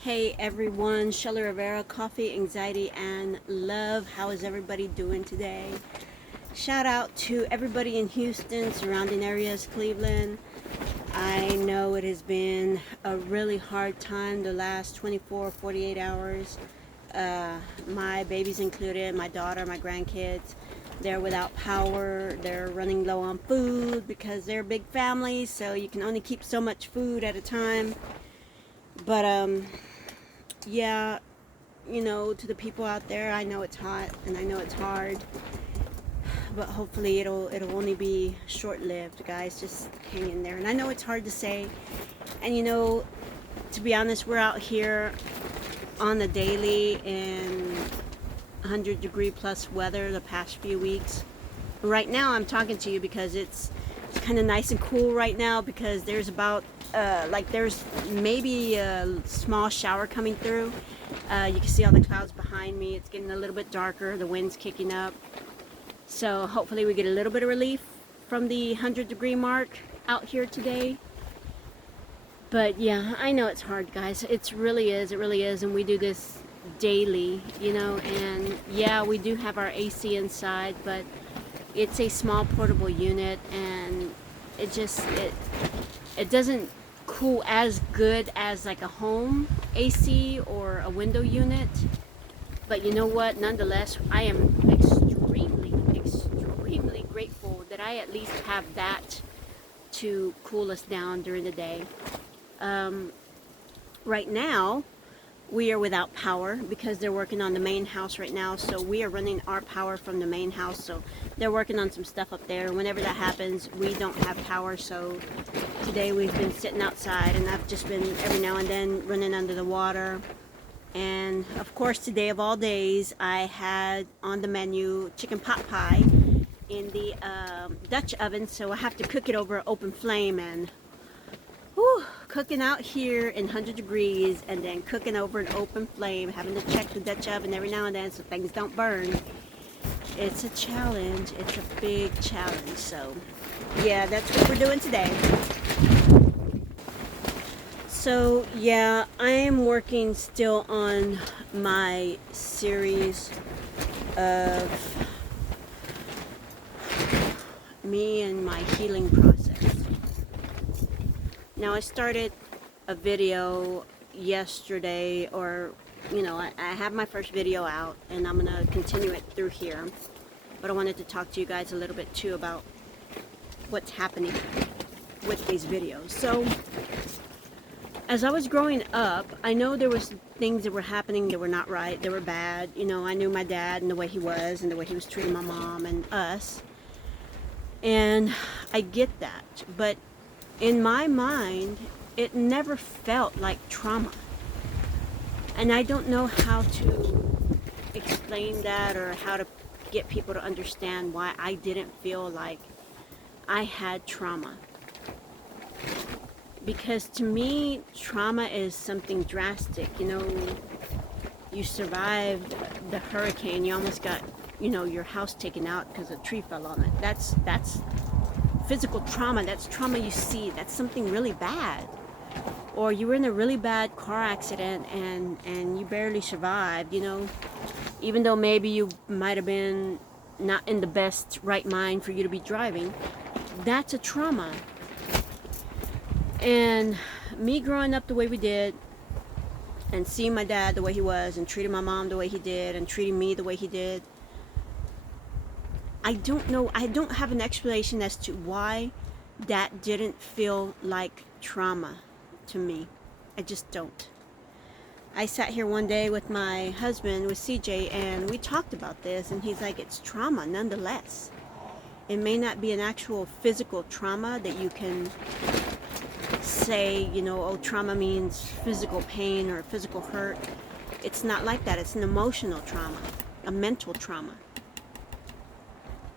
Hey everyone, Shelly Rivera, Coffee, Anxiety, and Love. How is everybody doing today? Shout out to everybody in Houston, surrounding areas, Cleveland. I know it has been a really hard time the last 24, 48 hours. My babies included, my daughter, my grandkids. They're without power. They're running low on food because they're a big family, so you can only keep so much food at a time. But yeah, to the people out there, I know it's hot and I know it's hard, but hopefully it'll only be short-lived, guys. Just hang in there. And I know it's hard to say, and to be honest, we're out here on the daily in 100-degree plus weather the past few weeks. Right now I'm talking to you because it's kind of nice and cool right now, because there's about there's maybe a small shower coming through. You can see all the clouds behind me. It's getting a little bit darker. The wind's kicking up. So hopefully we get a little bit of relief from the 100-degree mark out here today. But yeah, I know it's hard, guys. It really is. It really is. And we do this daily, and yeah, we do have our AC inside, but it's a small portable unit, and it doesn't cool as good as like a home AC or a window unit. But you know what? Nonetheless, I am extremely grateful that I at least have that to cool us down during the day. Right now, we are without power because they're working on the main house right now. So we are running our power from the main house. So they're working on some stuff up there. Whenever that happens, we don't have power. So today we've been sitting outside, and I've just been every now and then running under the water. And of course, today of all days, I had on the menu chicken pot pie in the Dutch oven. So I have to cook it over an open flame, and cooking out here in 100 degrees and then cooking over an open flame, having to check the Dutch oven every now and then so things don't burn. It's a challenge. It's a big challenge. So yeah, that's what we're doing today. So yeah, I am working still on my series of me and my healing process. Now, I started a video yesterday, or I have my first video out, and I'm gonna continue it through here. But I wanted to talk to you guys a little bit too about what's happening with these videos. So as I was growing up, I know there was things that were happening that were not right, they were bad. I knew my dad and the way he was, and the way he was treating my mom and us, and I get that. But in my mind, it never felt like trauma. And I don't know how to explain that, or how to get people to understand why I didn't feel like I had trauma. Because to me, trauma is something drastic. You survived the hurricane, you almost got, your house taken out because a tree fell on it. That's physical trauma. That's trauma you see. That's something really bad. Or you were in a really bad car accident and you barely survived, even though maybe you might have been not in the best right mind for you to be driving. That's a trauma. And me growing up the way we did, and seeing my dad the way he was, and treating my mom the way he did, and treating me the way he did, I don't know. I don't have an explanation as to why that didn't feel like trauma to me. I just don't. I sat here one day with my husband, with CJ, and we talked about this, and he's like, it's trauma nonetheless. It may not be an actual physical trauma that you can say, trauma means physical pain or physical hurt. It's not like that. It's an emotional trauma, a mental trauma.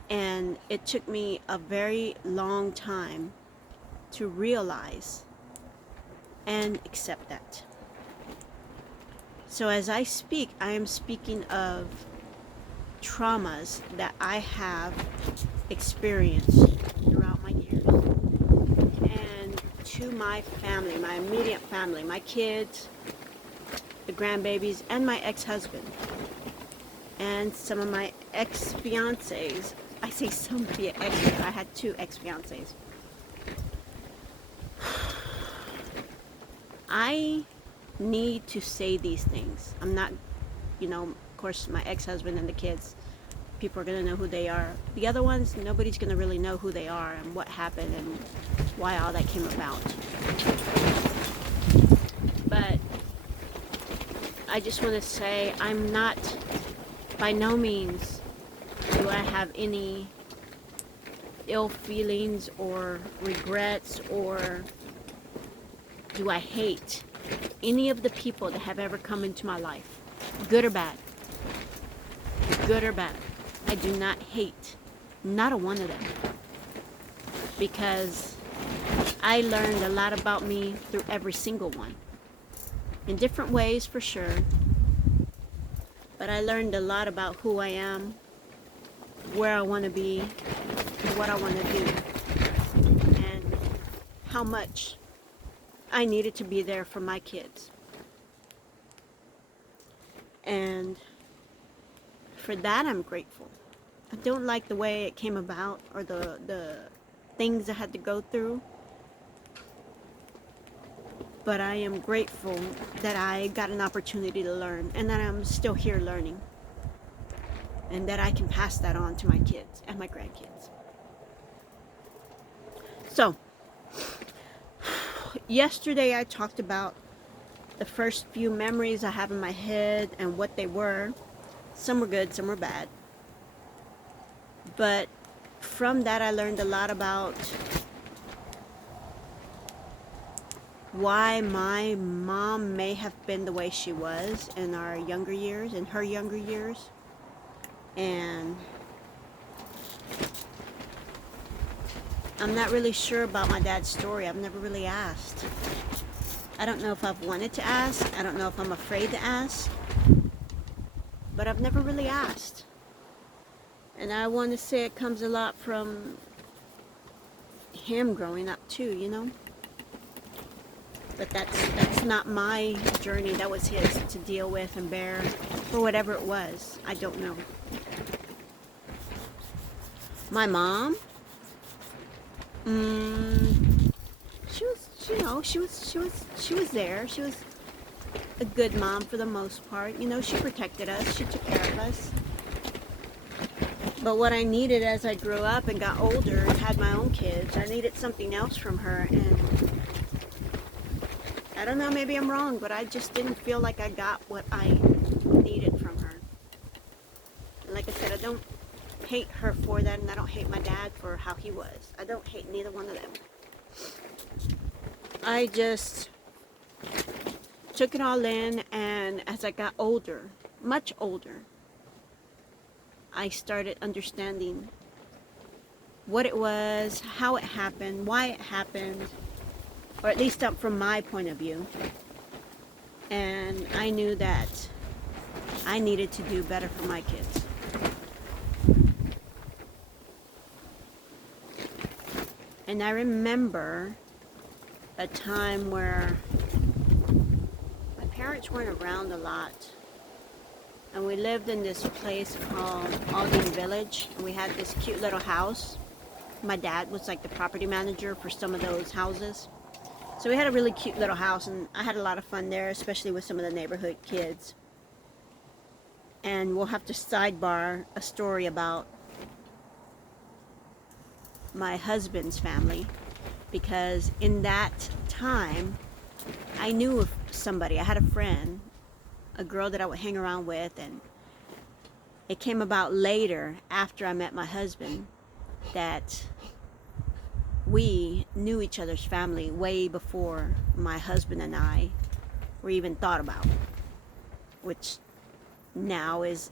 And it took me a very long time to realize and accept that. So as I speak, I am speaking of traumas that I have experienced throughout my years. And to my family, my immediate family, my kids, the grandbabies, and my ex-husband, and some of my ex-fiancés. I say some via ex, I had 2 ex-fiancés. I need to say these things. I'm not, of course, my ex-husband and the kids, people are going to know who they are. The other ones, nobody's going to really know who they are and what happened and why all that came about. But I just want to say, I'm not, by no means do I have any ill feelings or regrets, or do I hate any of the people that have ever come into my life, good or bad. Good or bad. I do not hate not a one of them, because I learned a lot about me through every single one, in different ways for sure, but I learned a lot about who I am, where I want to be, what I want to do, and how much I needed to be there for my kids. And for that, I'm grateful. I don't like the way it came about, or the things I had to go through, but I am grateful that I got an opportunity to learn, and that I'm still here learning, and that I can pass that on to my kids and my grandkids. So, yesterday I talked about the first few memories I have in my head and what they were. Some were good, some were bad. But from that, I learned a lot about why my mom may have been the way she was in our younger years, in her younger years. And I'm not really sure about my dad's story. I've never really asked. I don't know if I've wanted to ask. I don't know if I'm afraid to ask. But I've never really asked. And I want to say it comes a lot from him growing up too, But that's not my journey. That was his to deal with and bear, for whatever it was. I don't know. My mom, she was, she was there. She was a good mom for the most part. She protected us. She took care of us. But what I needed as I grew up and got older and had my own kids, I needed something else from her. And I don't know, maybe I'm wrong, but I just didn't feel like I got what I needed from her. And like I said, I don't hate her for that, and I don't hate my dad for how he was. I don't hate neither one of them. I just took it all in, and as I got older, much older, I started understanding what it was, how it happened, why it happened, or at least up from my point of view. And I knew that I needed to do better for my kids. And I remember a time where my parents weren't around a lot. And we lived in this place called Aldine Village, and we had this cute little house. My dad was like the property manager for some of those houses. So we had a really cute little house, and I had a lot of fun there, especially with some of the neighborhood kids. And we'll have to sidebar a story about my husband's family, because in that time, I knew of somebody. I had a friend, a girl that I would hang around with, and it came about later, after I met my husband, that we knew each other's family way before my husband and I were even thought about, which now is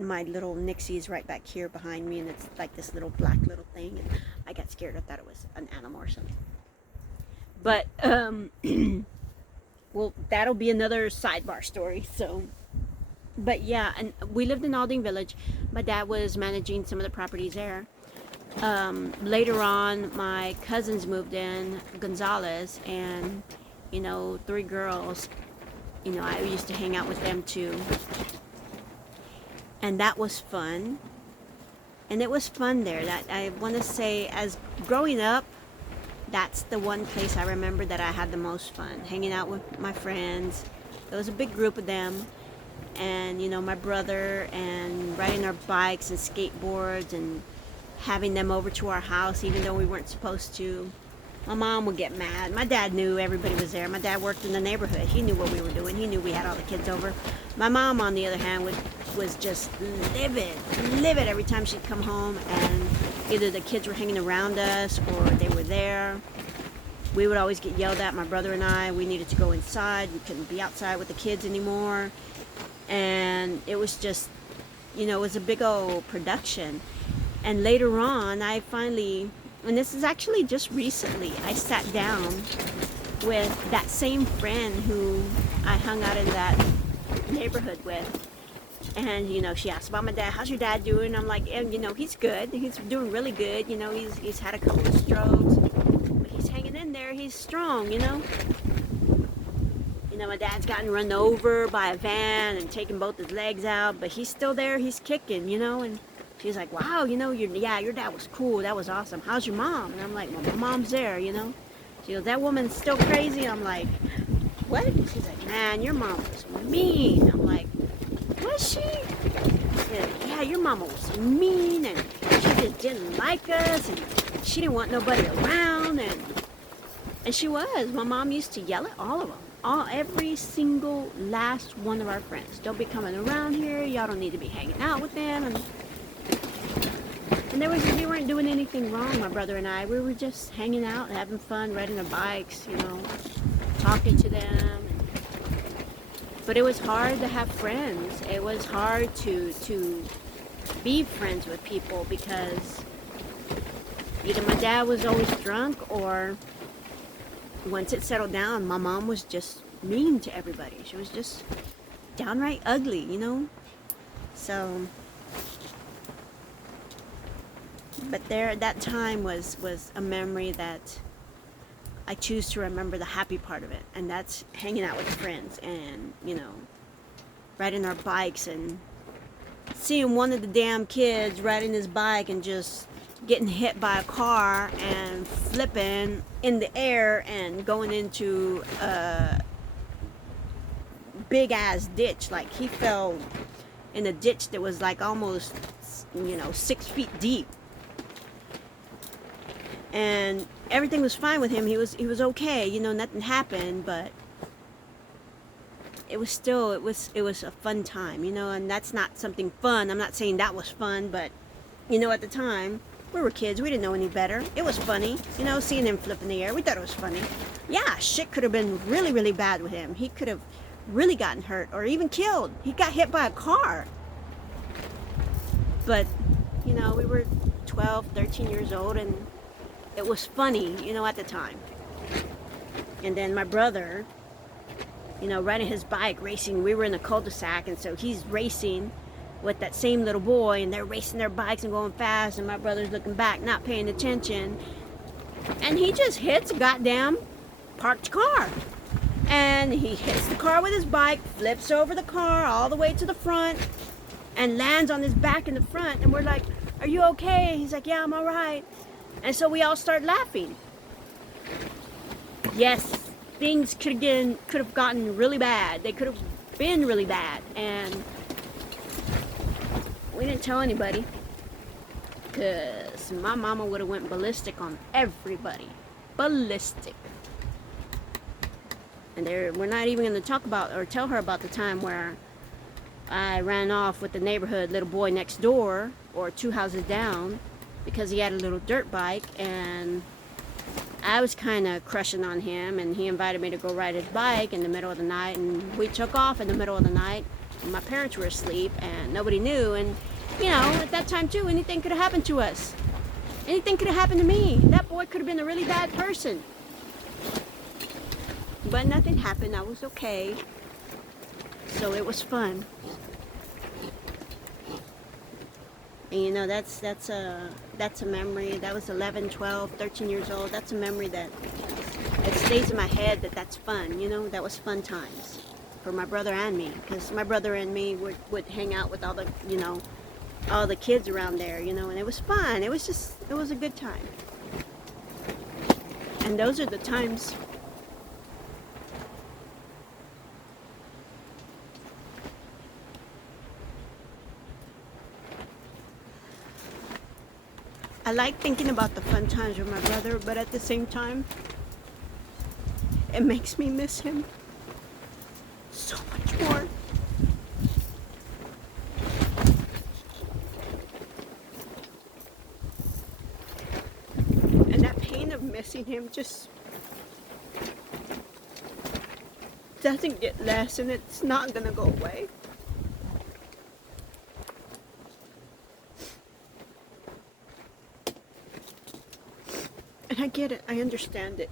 my little Nixie's right back here behind me, and it's like this little black little thing, and I got scared. I thought it was an animal or something. But well, that'll be another sidebar story. So, but yeah, and we lived in Aldine Village. My dad was managing some of the properties there. Later on, my cousins moved in, Gonzalez, and 3 girls You know, I used to hang out with them too. And that was fun. And it was fun there. That I want to say, as growing up, that's the one place I remember that I had the most fun. Hanging out with my friends. There was a big group of them. And, you know, my brother, and riding our bikes and skateboards and having them over to our house even though we weren't supposed to. My mom would get mad. My dad knew everybody was there. My dad worked in the neighborhood. He knew what we were doing. He knew we had all the kids over. My mom, on the other hand, was just livid every time she'd come home, and either the kids were hanging around us or they were there. We would always get yelled at, my brother and I. We needed to go inside. We couldn't be outside with the kids anymore. And it was just, you know, it was a big old production. And later on, I finally, and this is actually just recently, I sat down with that same friend who I hung out in that neighborhood with. And, you know, she asked about my dad. How's your dad doing? I'm like, and, you know, he's good. He's doing really good. You know, he's had a couple of strokes. But he's hanging in there. He's strong, you know. You know, my dad's gotten run over by a van and taken both his legs out. But he's still there. He's kicking, you know. And she's like, wow, you know, your dad was cool. That was awesome. How's your mom? And I'm like, well, my mom's there, you know. She goes, that woman's still crazy. I'm like, what? She's like, man, your mom was mean. I'm like, was she? Yeah, your mama was mean, and she just didn't like us, and she didn't want nobody around, and she was. My mom used to yell at all of them. Every single last one of our friends. Don't be coming around here. Y'all don't need to be hanging out with them. And we weren't doing anything wrong, my brother and I. We were just hanging out, having fun, riding our bikes, you know, talking to them. But it was hard to have friends. It was hard to be friends with people because either my dad was always drunk, or once it settled down, my mom was just mean to everybody. She was just downright ugly, you know? So, but that time was a memory that I choose to remember the happy part of it, and that's hanging out with friends and, you know, riding our bikes and seeing one of the damn kids riding his bike and just getting hit by a car and flipping in the air and going into a big ass ditch. Like, he fell in a ditch that was like almost, you know, 6 feet deep. And everything was fine with him. He was okay, you know, nothing happened, but it was still, it was a fun time, you know. And that's not something fun. I'm not saying that was fun, but, you know, at the time, we were kids. We didn't know any better. It was funny, you know, seeing him flip in the air. We thought it was funny. Yeah, shit could have been really, really bad with him. He could have really gotten hurt or even killed. He got hit by a car. But, you know, we were 12, 13 years old, and it was funny, you know, at the time. And then my brother, you know, riding his bike, racing. We were in a cul-de-sac, and so he's racing with that same little boy, and they're racing their bikes and going fast, and my brother's looking back, not paying attention. And he just hits a goddamn parked car. And he hits the car with his bike, flips over the car all the way to the front, and lands on his back in the front. And we're like, are you okay? He's like, yeah, I'm all right. And so we all start laughing. Yes, things could have gotten really bad. They could have been really bad. And we didn't tell anybody, because my mama would have went ballistic on everybody. Ballistic. And we're not even going to talk about or tell her about the time where I ran off with the neighborhood little boy next door, or 2 houses down, because he had a little dirt bike, and I was kind of crushing on him, and he invited me to go ride his bike in the middle of the night, and we took off in the middle of the night. My parents were asleep, and nobody knew. And, you know, at that time too, anything could have happened to us. Anything could have happened to me. That boy could have been a really bad person. But nothing happened. I was okay. So it was fun. And, you know, that's a memory. That was 11, 12, 13 years old. That's a memory that it stays in my head, that's fun, you know. That was fun times. for my brother and me, because my brother and me would hang out with all the, all the kids around there, and it was fun. It was a good time. And those are the times I like thinking about the fun times with my brother, but at the same time, it makes me miss him so much more. And that pain of missing him just doesn't get less, and it's not gonna go away. And I get it, I understand it,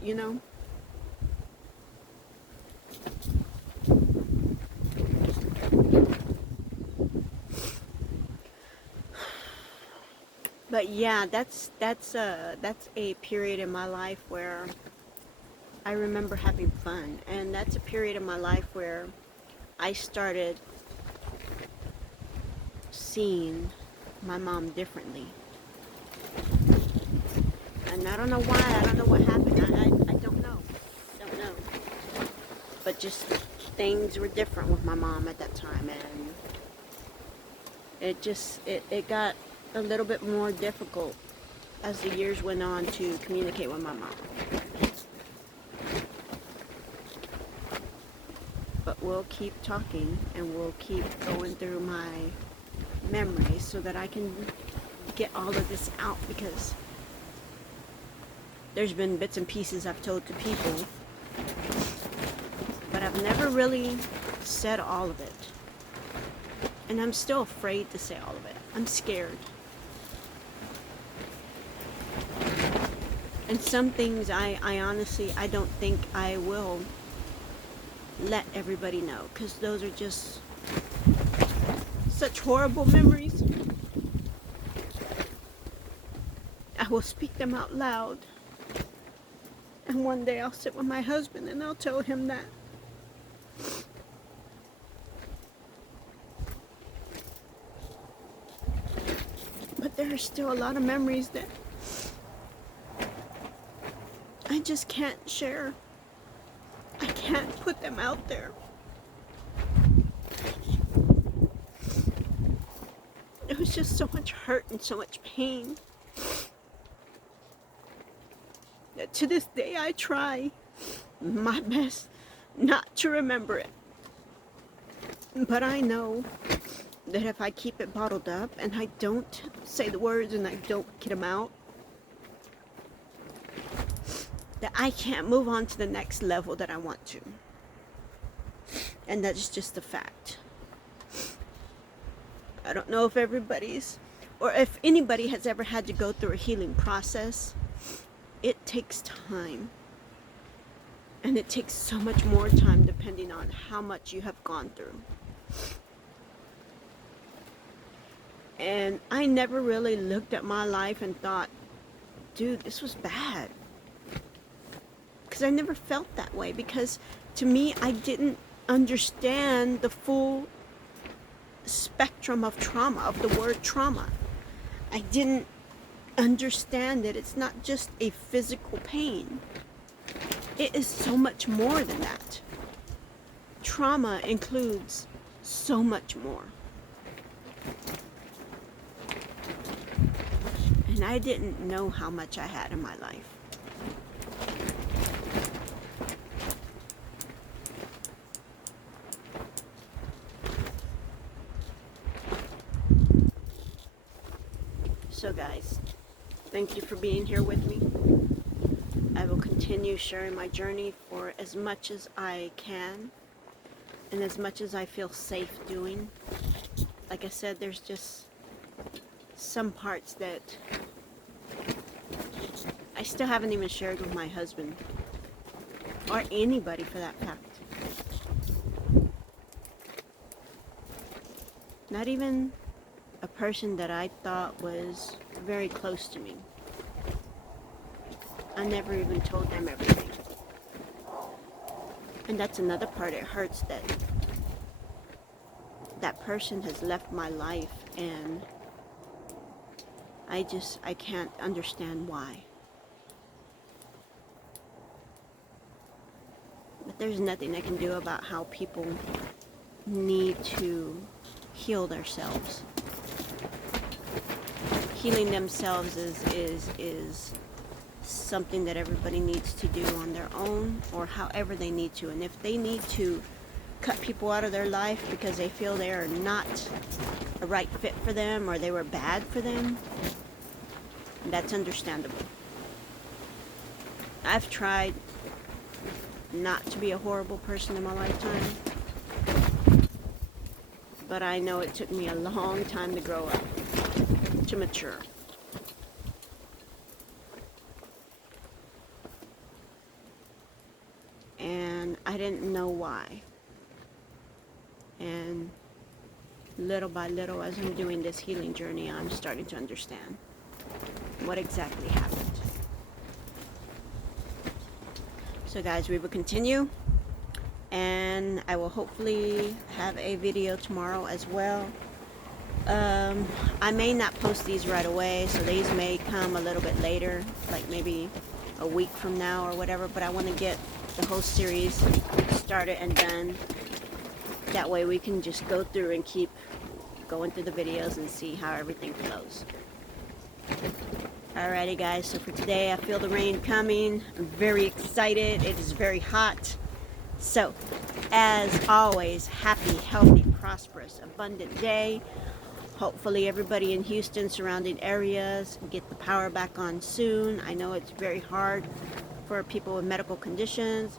But yeah, that's a period in my life where I remember having fun, and that's a period in my life where I started seeing my mom differently. And I don't know why, I don't know what happened, I don't know, but just things were different with my mom at that time, and it got a little bit more difficult as the years went on to communicate with my mom. But we'll keep talking, and we'll keep going through my memories so that I can get all of this out, because there's been bits and pieces I've told to people, but I've never really said all of it. And I'm still afraid to say all of it. I'm scared. And some things I honestly, I don't think I will let everybody know, because those are just such horrible memories. I will speak them out loud. And one day I'll sit with my husband and I'll tell him that. But there are still a lot of memories that I just can't share. I can't put them out there. It was just so much hurt and so much pain. To this day, I try my best not to remember it. But I know that if I keep it bottled up and I don't say the words and I don't get them out, that I can't move on to the next level that I want to. And that's just a fact. I don't know if everybody's, or if anybody has ever had to go through a healing process. It takes time, and it takes so much more time depending on how much you have gone through. And I never really looked at my life and thought, dude, this was bad, because I never felt that way, because to me, I didn't understand the full spectrum of trauma, of the word trauma. I didn't understand that it's not just a physical pain. It is so much more than that. Trauma includes so much more. And I didn't know how much I had in my life. So guys, thank you for being here with me. I will continue sharing my journey for as much as I can and as much as I feel safe doing. Like I said, there's just some parts that I still haven't even shared with my husband, or anybody for that fact. Not even a person that I thought was very close to me. I never even told them everything. And that's another part. It hurts that that person has left my life, and I can't understand why. But there's nothing I can do about how people need to heal themselves. Healing themselves is something that everybody needs to do on their own, or however they need to. And if they need to cut people out of their life because they feel they are not a right fit for them, or they were bad for them, that's understandable. I've tried not to be a horrible person in my lifetime, but I know it took me a long time to grow up, to mature. And I didn't know why. And little by little, as I'm doing this healing journey, I'm starting to understand what exactly happened. So guys, we will continue, and I will hopefully have a video tomorrow as well. I may not post these right away, so these may come a little bit later, like maybe a week from now or whatever, but I want to get the whole series started and done. That way we can just go through and keep going through the videos and see how everything flows. Alrighty guys, so for today, I feel the rain coming. I'm very excited. It is very hot. So, as always, happy, healthy, prosperous, abundant day. Hopefully everybody in Houston, surrounding areas, get the power back on soon. I know it's very hard for people with medical conditions.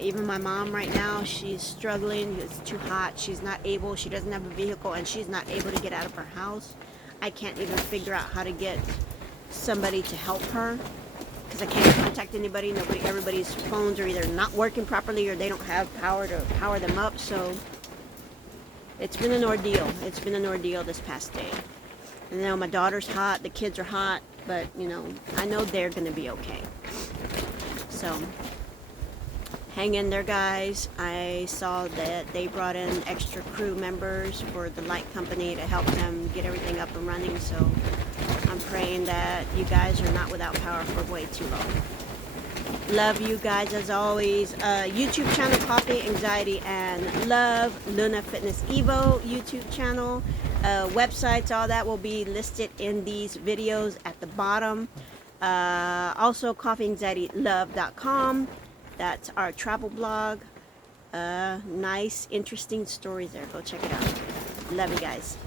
Even my mom right now, she's struggling. It's too hot. She's not able. She doesn't have a vehicle, and she's not able to get out of her house. I can't even figure out how to get somebody to help her, because I can't contact anybody. Everybody's phones are either not working properly, or they don't have power to power them up. So it's been an ordeal. It's been an ordeal this past day. And you know, my daughter's hot, the kids are hot, but you know, I know they're gonna be okay. So hang in there, guys. I saw that they brought in extra crew members for the light company to help them get everything up and running, so I'm praying that you guys are not without power for way too long. Love you guys as always. YouTube channel, Coffee, Anxiety, and Love. Luna Fitness Evo YouTube channel. Websites, all that will be listed in these videos at the bottom. Also, coffeeanxietylove.com. That's our travel blog. Nice, interesting stories there. Go check it out. Love you guys.